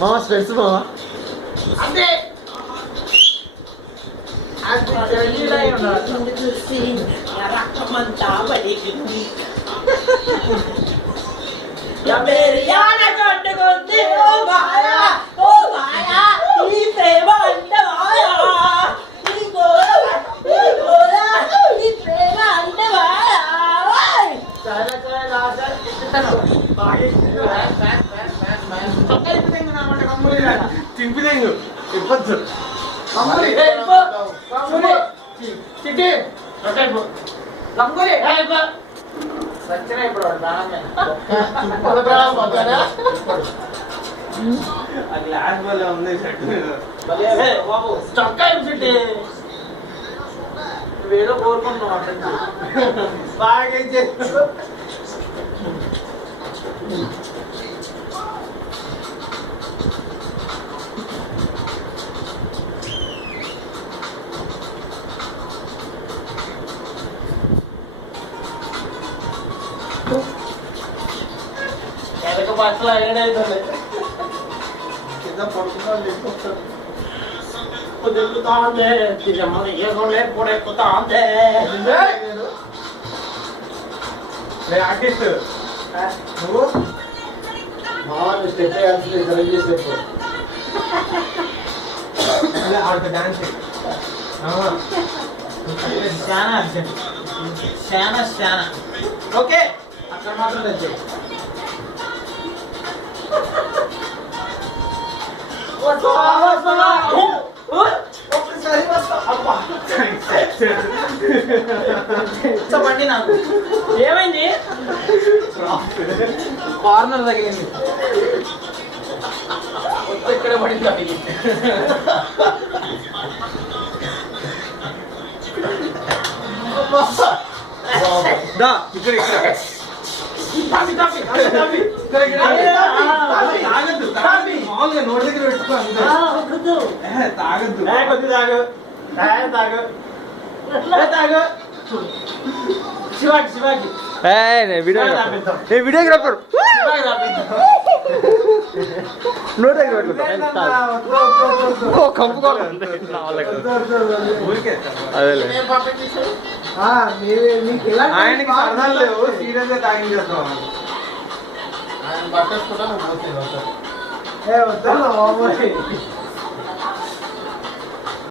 మామ స్పెట్స్ మామ అంతే చూసి రక్తమంతా పడిగింది కొట్టుకుంది ఓ మాయా ఈ ప్రేమ అంటే మాయా ఈ ప్రేమ అంటే మాయా తింపిదేంగు ఇప్పచ్చు సచ్చినా ఇప్పుడు గ్లాస్ వల్ల ఉంది సెట్ బాబు చొక్కా ఇచ్చి నువ్వేదో కోరుకుంటున్నావు అట్లా బాగా వెనక పక్కల ఏడైతుంది కింద పడుతున్నా కుదురుతాందే తిరమల ఏగోలే పొడెక్కుతాందే ఆర్టిస్ట్ నువ్వు స్టెప్ వేయాల్సింది సెలెక్ట్ చేసి ఆవిడ డాన్స్ చాలా అర్జెంట్ చాలా ఓకే అక్కడ మాత్రం తెచ్చు చెప్పండి నాకు ఏమైంది కార్నర్ తగిలింది ఇక్కడ పడింది తగ్గి ఇక్కడ మామూలుగా నోటి దగ్గర పెట్టుకో తాగద్దు కొద్ది తాగు శివాకి వీడియోగ్రాఫర్ ఆయనకి సరదాలు లేవు సీరియస్ గా తాగించేస్తాం ఆయన పట్టేసుకుంటా నువ్వు పోతే